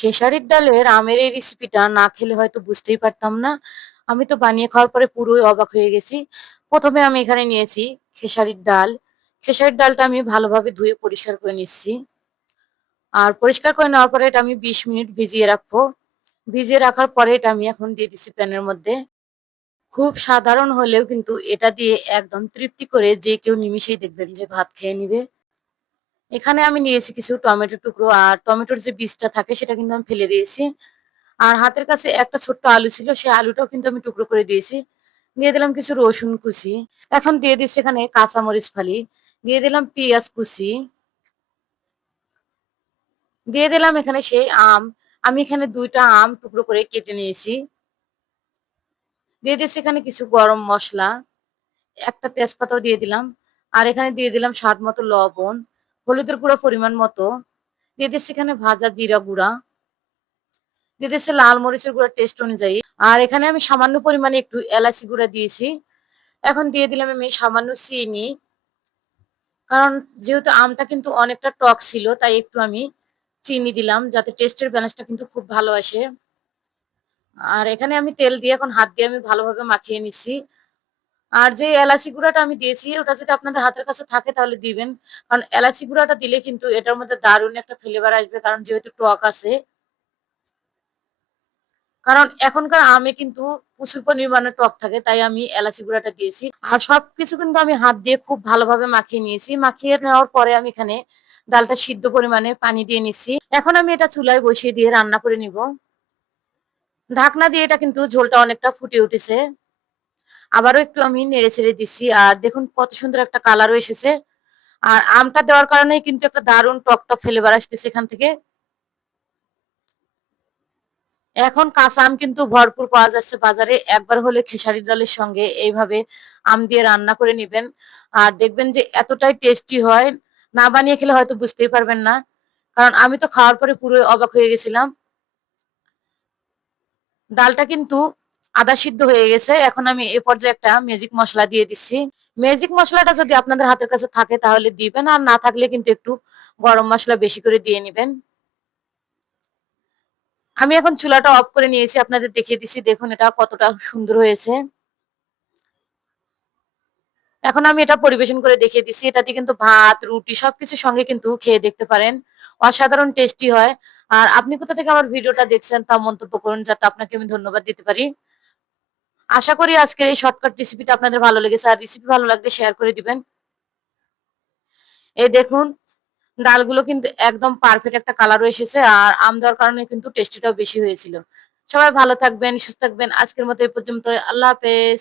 খেসারির ডালের আমের এই রেসিপিটা না খেলে হয়তো বুঝতেই পারতাম না। আমি তো বানিয়ে খাওয়ার পরে পুরোই অবাক হয়ে গেছি। প্রথমে আমি এখানে নিয়েছি খেসারির ডাল। খেসারির ডালটা আমি ভালোভাবে ধুয়ে পরিষ্কার করে নিচ্ছি। আর পরিষ্কার করে নেওয়ার পরে এটা আমি ২০ মিনিট ভিজিয়ে রাখব। ভিজিয়ে রাখার পরে এটা আমি এখন দিয়ে দিচ্ছি প্যানের মধ্যে। খুব সাধারণ হলেও কিন্তু এটা দিয়ে একদম তৃপ্তি করে যে কেউ নিমিষেই দেখবেন যে ভাত খেয়ে নিবে। এখানে আমি নিয়েছি কিছু টমেটো টুকরো আর টমেটোর যে বীজটা থাকে সেটা কিন্তু আমি ফেলে দিয়েছি। আর হাতের কাছে একটা ছোট্ট আলু ছিল সেই আলুটাও কিন্তু আমি টুকরো করে দিয়েছি। দিয়ে দিলাম কিছু রসুন কুচি। এখন দিয়ে দিচ্ছি এখানে কাঁচামরিচ ফালি। দিয়ে দিলাম পেঁয়াজ কুচি। দিয়ে দিলাম এখানে সেই আম। আমি এখানে দুইটা আম টুকরো করে কেটে নিয়েছি। দিয়ে দিচ্ছি এখানে কিছু গরম মশলা একটা তেজপাতাও দিয়ে দিলাম। আর এখানে দিয়ে দিলাম স্বাদ মতো লবণ, হলুদের গুঁড়া পরিমাণ মতো। দিয়ে দিচ্ছি এখানে ভাজা জিরা গুঁড়া। দিয়ে দিচ্ছি লাল মরিচের গুঁড়া টেস্ট অনুযায়ী। আর এখানে আমি সামান্য পরিমাণে একটু এলাচি গুঁড়া দিয়েছি। এখন দিয়ে দিলাম আমি সামান্য চিনি। কারণ যেহেতু আমটা কিন্তু অনেকটা টক ছিল, তাই একটু আমি চিনি দিলাম যাতে টেস্টের ব্যালেন্সটা কিন্তু খুব ভালো আসে। আর এখানে আমি তেল দিয়ে এখন হাত দিয়ে আমি ভালোভাবে মাখিয়ে নিচ্ছি। আর যে এলাচি গুঁড়াটা আমি দিয়েছি, ওটা যদি আপনাদের হাতের কাছে থাকে তাহলে দিবেন। কারণ এলাচি গুঁড়াটা দিলে কিন্তু এটার মধ্যে দারুণ একটা ফ্লেভার আসবে, কারণ যেহেতু টক আছে। কারণ এখনকার আমে কিন্তু প্রচুর পরিমাণে টক থাকে, তাই আমি এলাচি গুঁড়াটা দিয়েছি। আর সবকিছু কিন্তু আমি হাত দিয়ে খুব ভালোভাবে মাখিয়ে নিয়েছি। মাখিয়ে নেওয়ার পরে আমি এখানে ডালটা সিদ্ধ পরিমাণে পানি দিয়ে নিচ্ছি। এখন আমি এটা চুলায় বসিয়ে দিয়ে রান্না করে নিব। ঢাকনা দিয়ে এটা কিন্তু ঝোলটা অনেকটা ফুটে উঠেছে। আবারও একটু আমি নেড়ে-চেড়ে দিচ্ছি। আর দেখুন কত সুন্দর একটা কালারও এসেছে। আর আমটা দেওয়ার কারণে কিন্তু একটা দারুণ টক, ফ্লেভার আসতেছে এখান থেকে। এখন কাঁচা আম কিন্তু ভরপুর পাওয়া যাচ্ছে বাজারে। একবার হলে খেসারির ডালের সঙ্গে এইভাবে আম দিয়ে রান্না করে নেবেন আর দেখবেন যে এতটাই টেস্টি হয়, না বানিয়ে খেলে হয়তো বুঝতেই পারবেন না। কারণ আমি তো খাওয়ার পরে পুরো অবাক হয়ে গেছিলাম। ডালটা কিন্তু আধা সিদ্ধ হয়ে গেছে। এখন আমি এ পর্যায়ে একটা ম্যাজিক মশলা দিয়ে দিচ্ছি। ম্যাজিক মশলাটা যদি আপনাদের হাতের কাছে থাকে তাহলে দিবেন। আর না থাকলে কিন্তু একটু গরম মশলা বেশি করে দিয়ে নিবেন। আমি এখন চুলাটা অফ করে নিয়েছি। আপনাদের দেখিয়ে দিচ্ছি। দেখুন এটা কতটা সুন্দর হয়েছে। এখন আমি এটা পরিবেশন করে দেখিয়ে দিচ্ছি। এটা দিয়ে কিন্তু ভাত, রুটি সবকিছুর সঙ্গে কিন্তু খেয়ে দেখতে পারেন। অসাধারণ টেস্টি হয়। আর আপনি কোথা থেকে আমার ভিডিওটা দেখছেন তা মন্তব্য করুন যাতে আপনাকে আমি ধন্যবাদ দিতে পারি। আশা করি আজকের এই শর্টকাট রেসিপিটা আপনাদের ভালো লেগেছে। আর রেসিপি ভালো লাগলে শেয়ার করে দিবেন। এই দেখুন ডালগুলো কিন্তু একদম পারফেক্ট একটা কালারও এসেছে। আর আম দেওয়ার কারণে কিন্তু টেস্টিটাও বেশি হয়েছিল। সবাই ভালো থাকবেন, সুস্থ থাকবেন। আজকের মতো এই পর্যন্ত। আল্লাহ হাফেজ।